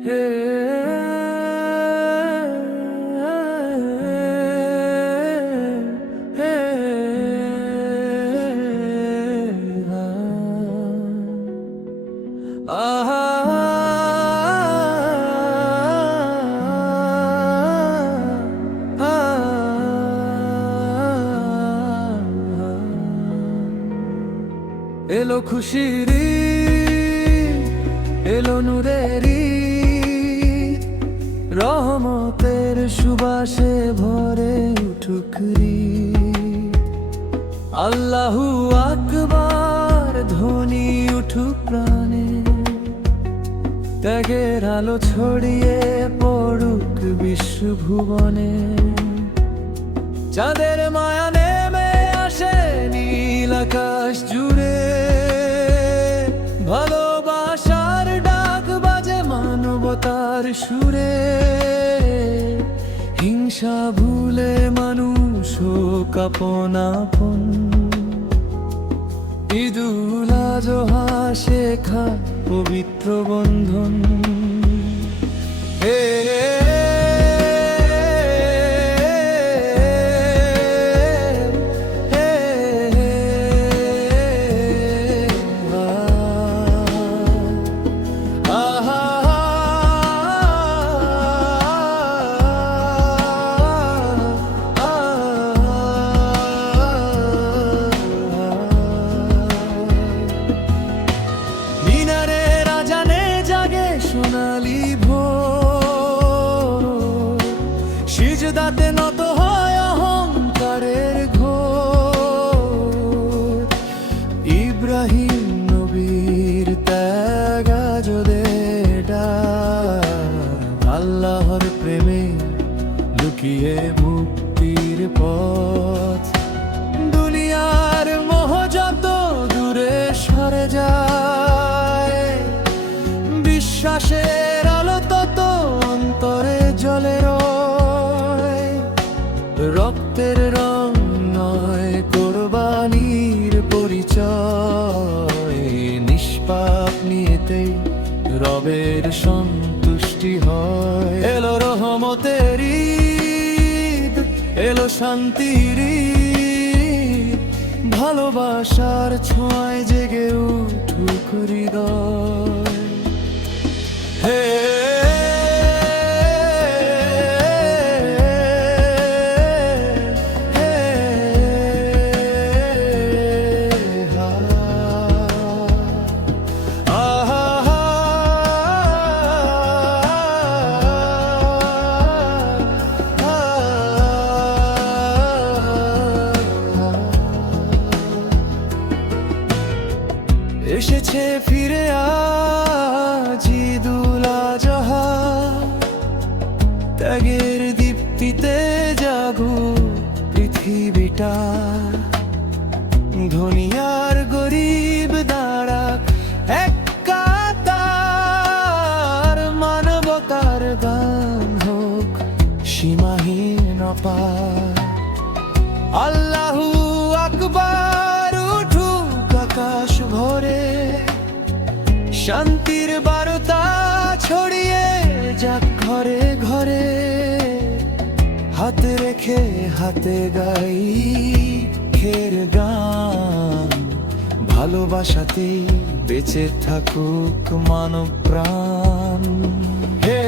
হে হে আহা এলো খুশির এলো নূরেরি রহমতের সুবাসে ভরে উঠুক আল্লাহু আকবার ধ্বনি উঠুক প্রাণে ত্যাগের আলো ছড়িয়ে পড়ুক বিশ্বভুবনে চাঁদের মায়া নেমে আসে নীল আকাশ জুড়ে ভালোবাসার ডাক বাজে মানবতার সুরে হিংসা ভুলে মানুষ হোক আপন আপন ঈদুল আজহা শেখা পবিত্র বন্ধন হে সোনালি ভোর সিজদাতে নত হয় অহংকারের ঘোর ইব্রাহিম নবীর ত্যাগ আজদে আল্লাহর প্রেমে লুকিয়ে মুক্তির পথ দুনিয়ার মোহ যত দূরে সরে যায় বিশ্বাসের আলো তত অন্তরে জ্বলে রয় রক্তের রং নয় কোরবানির পরিচয় নিষ্পাপ নিয়েতেই রবের সন্তুষ্টি হয় এলো রহমতের ঈদ এলো শান্তির ঈদ ভালোবাসার ছোঁয়ায় জেগে উঠুক হৃদয় হে এসেছে ফিরে আজ ঈদুল আজহা ত্যাগের দীপ্তিতে জাগো পৃথিবীটা ধনী আর গরিব দাঁড়াক এক কাতার মানবতার গান হোক সীমাহীন অপার আল্লাহু আকবার উঠুক আকাশ ভরে শান্তির বার্তা ছড়িয়ে যাক ঘরে ঘরে হাতে রেখে হাতে গাই খের গান ভালোবাসাতেই বেঁচে থাকুক মানব প্রাণ হে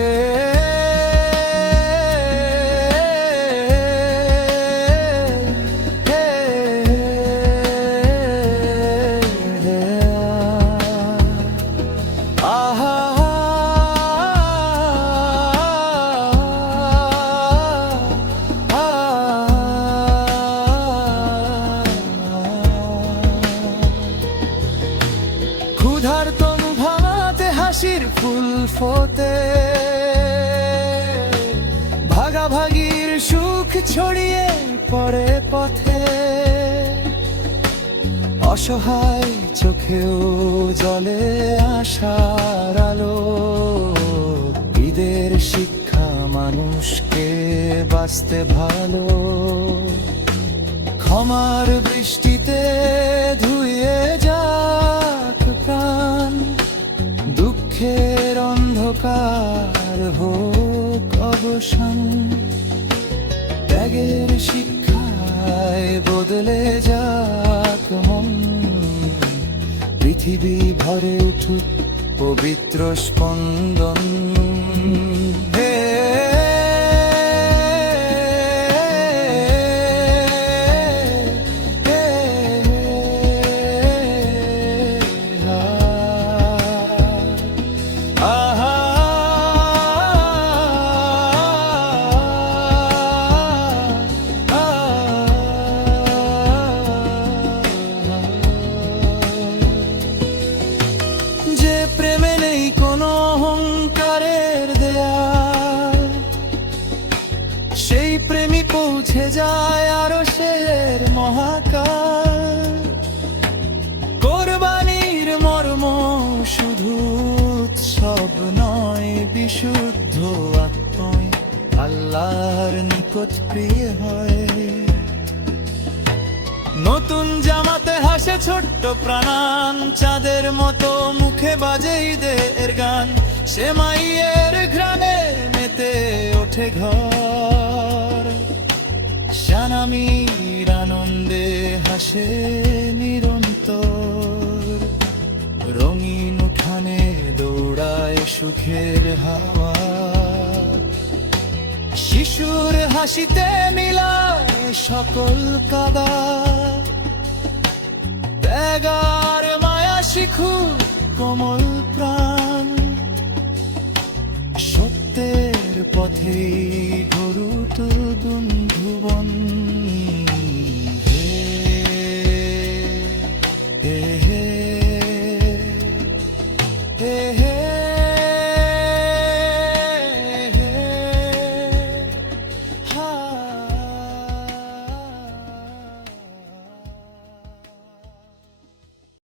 ক্ষুধার্তম ভাঙাতে হাসির ফুল ফোটে ভাগাভাগির সুখ ছড়িয়ে পড়ে পথে অসহায় চোখেও জলে আশার আলো ঈদের শিক্ষা মানুষকে বাঁচতে ভালো ক্ষমার বৃষ্টিতে ধুয়ে যাক প্রাণ দুঃখের অন্ধকার বদলে যাক মন, পৃথিবী ভরে উঠুক পবিত্র স্পন্দন। হে যে প্রেমে নেই কোনো অহংকারের দেয়াল, সেই প্রেমী পৌঁছে যায় আরশের মহাকাল। কোরবানির মর্ম শুধু উৎসব নয়, বিশুদ্ধ আত্মায় আল্লাহর নিকট প্রিয় হয়। নতুন জামাতে হাসে ছোট্ট প্রাণ, চাঁদের মতো মুখে বাজে ঈদের গান। সে মাইয়ের ঘ্রাণে মেতে ওঠে ঘর, শানামির আনন্দে হাসে নিরন্তর। রঙিন উঠানে দৌড়ায় সুখের হাওয়া, শিশুর হাসিতে মিলায় সকল কাদা। ত্যাগার মায়া শিখুক কোমল প্রাণ, সত্যের পথেই গরুট বন্ধুবন। হে হে হে হে হে